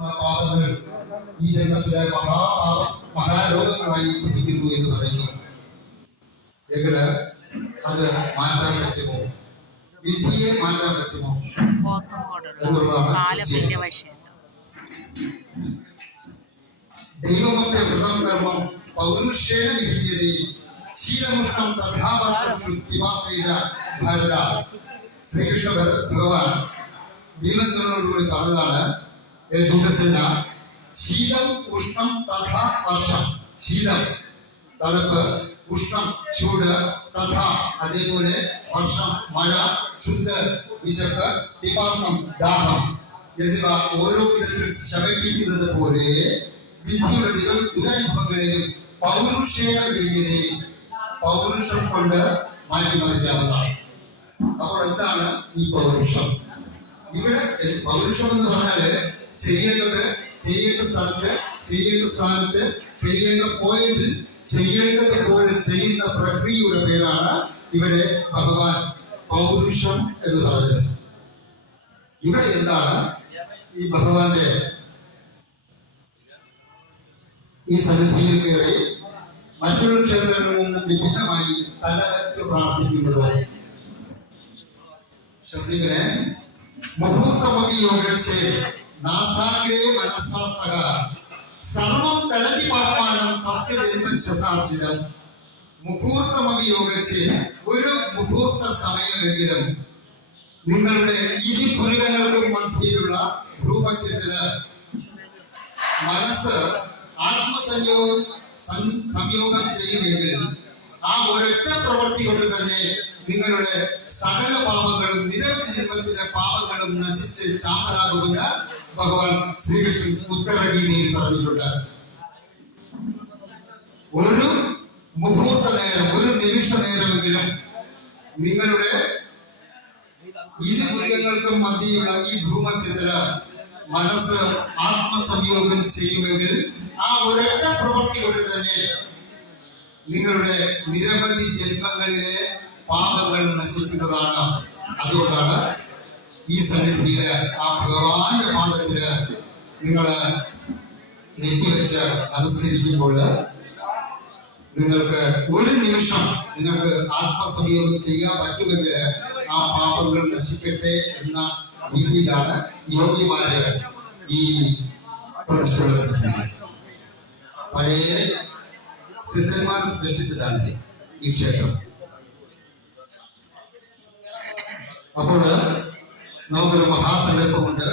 പാപങ്ങൾ ഈ ജന്മത്തിലെ മഹാരോഗങ്ങളായി പിടിക്കുന്നു എന്ന് പറയുന്നു. എങ്കില് അത് മാറ്റാൻ പറ്റുമോ? വിധിയെ മാറ്റാൻ പറ്റുമോ എന്നുള്ളതാണ് ദൈവമൊക്കെ വ്രതം കർമ്മം പൗരുഷേണ വിധിയതേ ശീലമുഷ്ണം തഥാവർഷം പിപാസൈന ഭാരത. ശ്രീകൃഷ്ണ ഭഗവാൻ ഭീമസേനോടുകൂടി പറഞ്ഞതാണ്, ഭീമസേന ശീലം ഉഷ്ണം തഥാ വർഷം. ശീലം തണുപ്പ്, ഉഷ്ണം ചൂട്, തഥാ അതേപോലെ വർഷം മഴ, ശുദ്ധ വിശപ്പ്, പിപാസം ദാഹം എന്നിവ ഓരോ വിധത്തിൽ ശമിപ്പിക്കുന്നത് പോലെ വിധിയുടെ ദുരനുഭവങ്ങളെയും പൗരുഷേണ വിധിയെയും പൗരുഷം കൊണ്ട് മാറ്റിമറിക്കാവുന്നതാണ്. അപ്പോൾ എന്താണ് ഈ പൗരുഷം? ഇവിടെ പൗരുഷം എന്ന് പറഞ്ഞാല് ചെയ്യേണ്ട സ്ഥലത്ത് ചെയ്യേണ്ട പോയിന്റിൽ ചെയ്യേണ്ടത് പോലെ ചെയ്യുന്ന പ്രക്രിയയുടെ പേരാണ് ഇവിടെ ഭഗവാൻ പൗരുഷം എന്ന് പറയുന്നത്. ഇവിടെ എന്താണ് ഈ ഭഗവാന്റെ ഈ സന്നിധിയിൽ കയറി മറ്റുള്ള ക്ഷേത്രങ്ങളിൽ നിന്നും വിഭിന്നമായി തലവെച്ച് പ്രാർത്ഥിക്കുന്നത്? ശ്രദ്ധിക്കണേ. മുഹൂർത്തമപി യോഗേ നാസാഗ്രേ മനസാ സഹ സർവം തരതി പാപ്പാനം തസ്യ ജന്മശതാർജിതം. മുഹൂർത്തമപി യോഗേ, ഒരു മുഹൂർത്ത സമയമെങ്കിലും നിങ്ങളുടെ ഇരുപുരുകങ്ങൾക്കും മധ്യയിലുള്ള ഭ്രൂമധ്യത്തില് മനസ്സ് സംയോഗം ചെയ്യുമെങ്കിൽ ആ ഒരൊറ്റ പ്രവൃത്തി കൊണ്ട് തന്നെ നിങ്ങളുടെ സകല പാപങ്ങളും നിരവധി ജന്മത്തിന്റെ പാപങ്ങളും നശിച്ച് ചാമ്പലാകുമെന്ന് ഭഗവാൻ ശ്രീകൃഷ്ണൻ ഉത്തരഗീതയിൽ പറഞ്ഞിട്ടുണ്ട്. ഒരു മുഹൂർത്ത നേരം, ഒരു നിമിഷ നേരമെങ്കിലും നിങ്ങളുടെ ഇരുപുരുകങ്ങൾക്കും മധ്യയുള്ള ഈ ഭ്രൂമധ്യത്തില് മനസ്സ് ആത്മസംയോഗം ചെയ്യുമെങ്കിൽ ആ ഒരൊറ്റ പ്രവൃത്തി കൊണ്ട് തന്നെ നിങ്ങളുടെ നിരവധി ജന്മങ്ങളിലെ പാപങ്ങൾ നശിക്കുന്നതാണ്. അതുകൊണ്ടാണ് ഈ സന്നിധിയില് ആ ഭഗവാന്റെ പാദത്തില് നിങ്ങള് നെറ്റിവെച്ച് നമസ്കരിക്കുമ്പോൾ നിങ്ങൾക്ക് ഒരു നിമിഷം നിങ്ങൾക്ക് ആത്മസംയോഗം ചെയ്യാൻ പറ്റുമെങ്കിൽ ആ പാപങ്ങൾ നശിക്കട്ടെ എന്ന രീതിയിലാണ് യോഗിമാര് ഈ പ്രതിഷ്ഠകൾ എത്തിക്കുന്നത്. പഴയ സിദ്ധന്മാർ പ്രതിഷ്ഠിച്ചതാണ് ഈ ക്ഷേത്രം. അപ്പോൾ നമുക്കൊരു മഹാസങ്കല്പമുണ്ട്.